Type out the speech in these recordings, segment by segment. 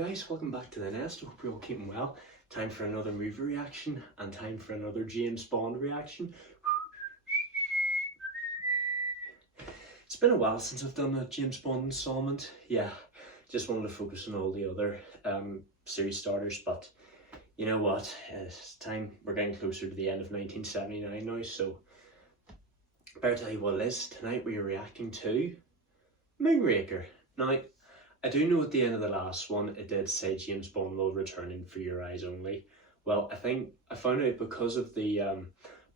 guys, welcome back to the nest. Hope you're all keeping well. Time for another movie reaction and time for another James Bond reaction. It's been a while since I've done a James Bond installment. Yeah, just wanted to focus on all the other series starters, but you know what, it's time. We're getting closer to the end of 1979 now, so better tell you what it is. Tonight we are reacting to Moonraker. Now, I do know at the end of the last one, it did say James Bond will return in For Your Eyes Only. Well, I think I found out because of the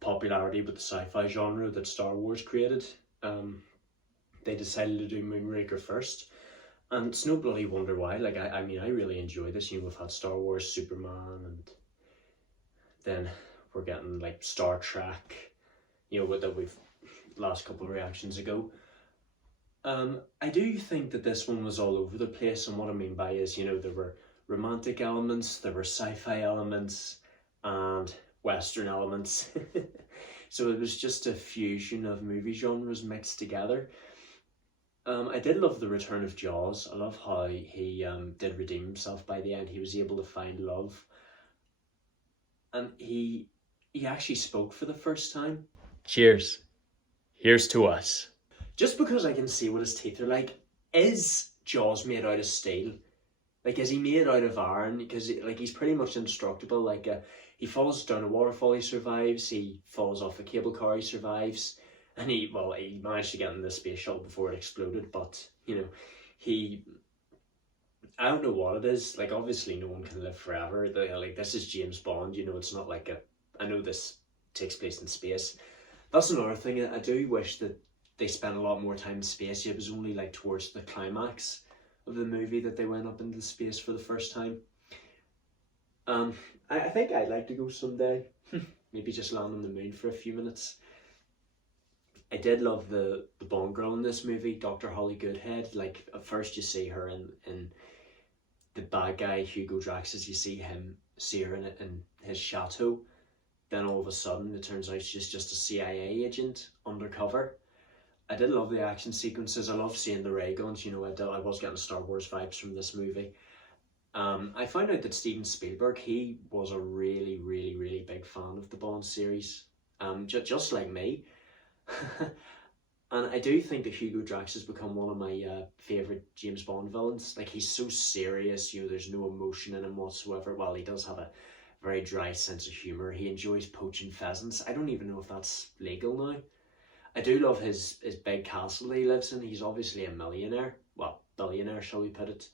popularity with the sci-fi genre that Star Wars created, they decided to do Moonraker first. And it's no bloody wonder why. Like, I mean, I really enjoy this. You know, we've had Star Wars, Superman, and then we're getting like Star Trek, you know, that we've last couple of reactions ago. I do think that this one was all over the place, and what I mean by is, you know, there were romantic elements, there were sci-fi elements, and Western elements. So it was just a fusion of movie genres mixed together. I did love the return of Jaws. I love how he did redeem himself by the end. He was able to find love. And he actually spoke for the first time. Cheers. Here's to us. Just because I can see what his teeth are like, is Jaws made out of steel? Like, is he made out of iron? Because like, he's pretty much indestructible. Like, he falls down a waterfall, he survives. He falls off a cable car, he survives. And he managed to get in the space shuttle before it exploded. But, you know, I don't know what it is. Like, obviously no one can live forever. Like, this is James Bond, you know, it's not like I know this takes place in space. That's another thing. I do wish that they spent a lot more time in space. It was only like towards the climax of the movie that they went up into space for the first time. I think I'd like to go someday. Maybe just land on the moon for a few minutes. I did love the Bond girl in this movie, Dr. Holly Goodhead. Like, at first you see her in the bad guy Hugo Drax, as you see her in his chateau. Then all of a sudden it turns out she's just a CIA agent undercover. I did love the action sequences. I love seeing the ray guns. You know, I was getting Star Wars vibes from this movie. I found out that Steven Spielberg, he was a really, really, really big fan of the Bond series. Just like me. And I do think that Hugo Drax has become one of my favourite James Bond villains. Like, he's so serious, you know, there's no emotion in him whatsoever. Well, he does have a very dry sense of humour. He enjoys poaching pheasants. I don't even know if that's legal now. I do love his big castle that he lives in. He's obviously a millionaire. Well, billionaire, shall we put it.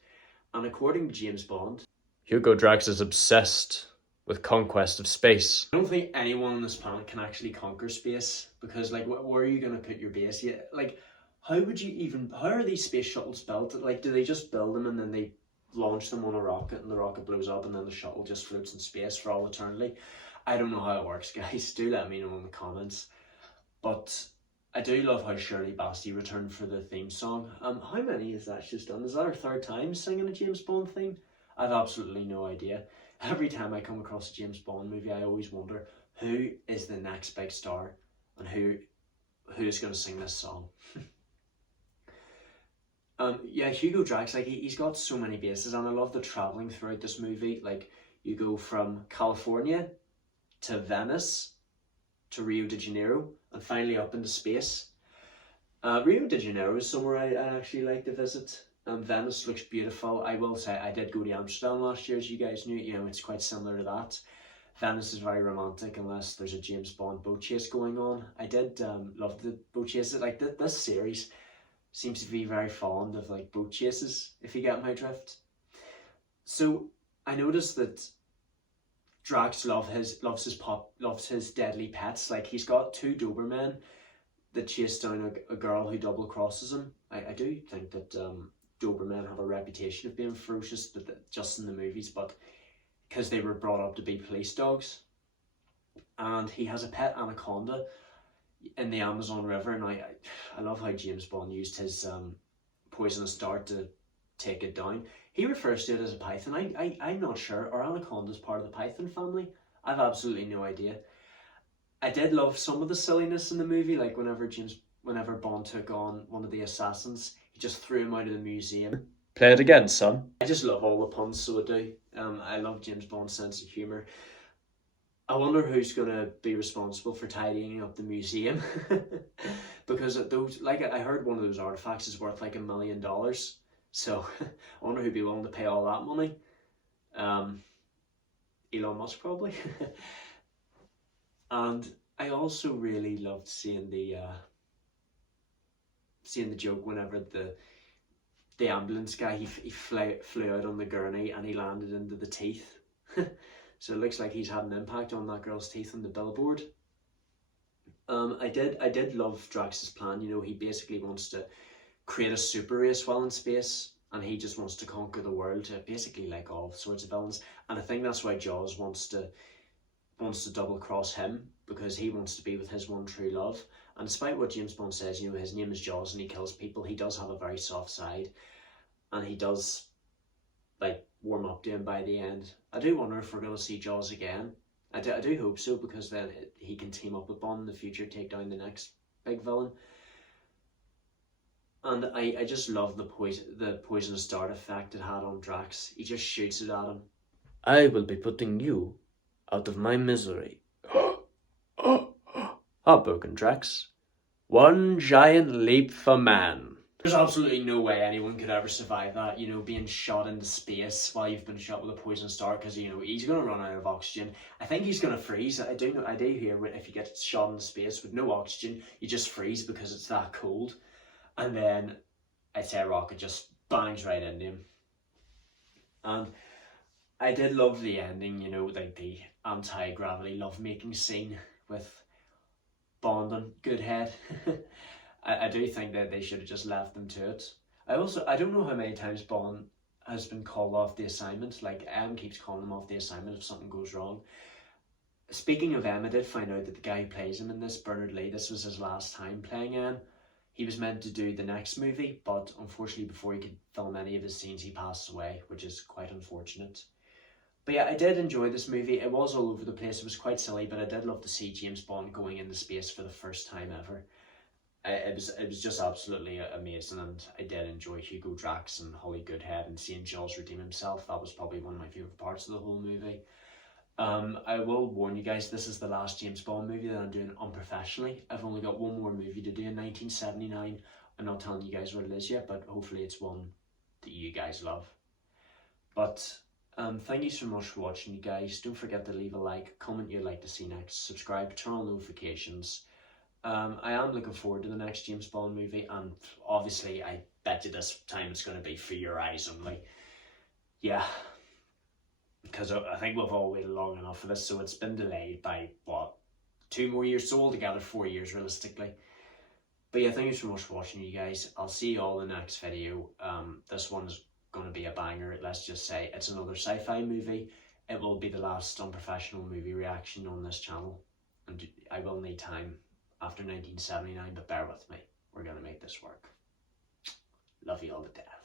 And according to James Bond, Hugo Drax is obsessed with conquest of space. I don't think anyone on this planet can actually conquer space, because like, where are you going to put your base? Yeah, like, how are these space shuttles built? Like, do they just build them and then they launch them on a rocket and the rocket blows up and then the shuttle just floats in space for all eternity? I don't know how it works, guys. Do let me know in the comments. But I do love how Shirley Bassey returned for the theme song. How many is that she's done? Is that her third time singing a James Bond theme? I've absolutely no idea. Every time I come across a James Bond movie, I always wonder who is the next big star and who is going to sing this song. Yeah, Hugo Drax, like, he's got so many bases, and I love the travelling throughout this movie. Like, you go from California to Venice to Rio de Janeiro, and finally up into space. Rio de Janeiro is somewhere I actually like to visit. Venice looks beautiful. I will say, I did go to Amsterdam last year, as you guys knew. You know, it's quite similar to that. Venice is very romantic unless there's a James Bond boat chase going on. I did love the boat chases. Like, this series seems to be very fond of like boat chases, if you get my drift. So I noticed that Drax loves his deadly pets. Like, he's got 2 Dobermen that chase down a girl who double crosses him. I do think that Dobermen have a reputation of being ferocious, but just in the movies, but because they were brought up to be police dogs. And he has a pet anaconda in the Amazon River, and I love how James Bond used his poisonous dart to take it down. He refers to it as a python. I'm not sure. Are anacondas part of the python family? I've absolutely no idea. I did love some of the silliness in the movie, like whenever Bond took on one of the assassins, he just threw him out of the museum. Play it again, son. I just love all the puns, so I do. I love James Bond's sense of humour. I wonder who's gonna be responsible for tidying up the museum, because those, like, I heard one of those artifacts is worth like $1 million. So I wonder who'd be willing to pay all that money. Elon Musk probably. And I also really loved seeing the joke whenever the ambulance guy he flew out on the gurney and he landed into the teeth. So it looks like he's had an impact on that girl's teeth on the billboard. I did love Drax's plan. You know, he basically wants to create a super race while in space, and he just wants to conquer the world, basically like all sorts of villains. And I think that's why Jaws wants to double cross him, because he wants to be with his one true love. And despite what James Bond says, you know, his name is Jaws and he kills people, he does have a very soft side, and he does like warm up to him by the end. I do wonder if we're going to see Jaws again. I do hope so, because then he can team up with Bond in the future, take down the next big villain. And I just love the poisonous dart effect it had on Drax. He just shoots it at him. I will be putting you out of my misery. Heartbroken, Drax. One giant leap for man. There's absolutely no way anyone could ever survive that, you know, being shot into space while you've been shot with a poisonous dart, because, you know, he's going to run out of oxygen. I think he's going to freeze. I do hear if you get shot into space with no oxygen, you just freeze because it's that cold. And then I'd say a rocket just bangs right into him. And I did love the ending, you know, like the anti-gravity lovemaking scene with Bond and Goodhead. I do think that they should have just left them to it. I don't know how many times Bond has been called off the assignment. Like, M keeps calling him off the assignment if something goes wrong. Speaking of M, I did find out that the guy who plays him in this, Bernard Lee, this was his last time playing M. He was meant to do the next movie, but unfortunately before he could film any of his scenes, he passed away, which is quite unfortunate. But yeah, I did enjoy this movie. It was all over the place. It was quite silly, but I did love to see James Bond going into space for the first time ever. It was just absolutely amazing, and I did enjoy Hugo Drax and Holly Goodhead, and seeing Jaws redeem himself. That was probably one of my favourite parts of the whole movie. I will warn you guys, this is the last James Bond movie that I'm doing unprofessionally. I've only got one more movie to do in 1979. I'm not telling you guys what it is yet, but hopefully it's one that you guys love. But thank you so much for watching, you guys. Don't forget to leave a like, comment you'd like to see next, subscribe, turn on notifications. I am looking forward to the next James Bond movie, and obviously I bet you this time it's going to be for your eyes only. Yeah, because I think we've all waited long enough for this, so it's been delayed by, what, 2 more years, so altogether 4 years realistically. But yeah, thank you so much for watching, you guys. I'll see you all in the next video. This one's going to be a banger. Let's just say it's another sci-fi movie. It will be the last unprofessional movie reaction on this channel, and I will need time after 1979, but bear with me. We're going to make this work. Love you all to death.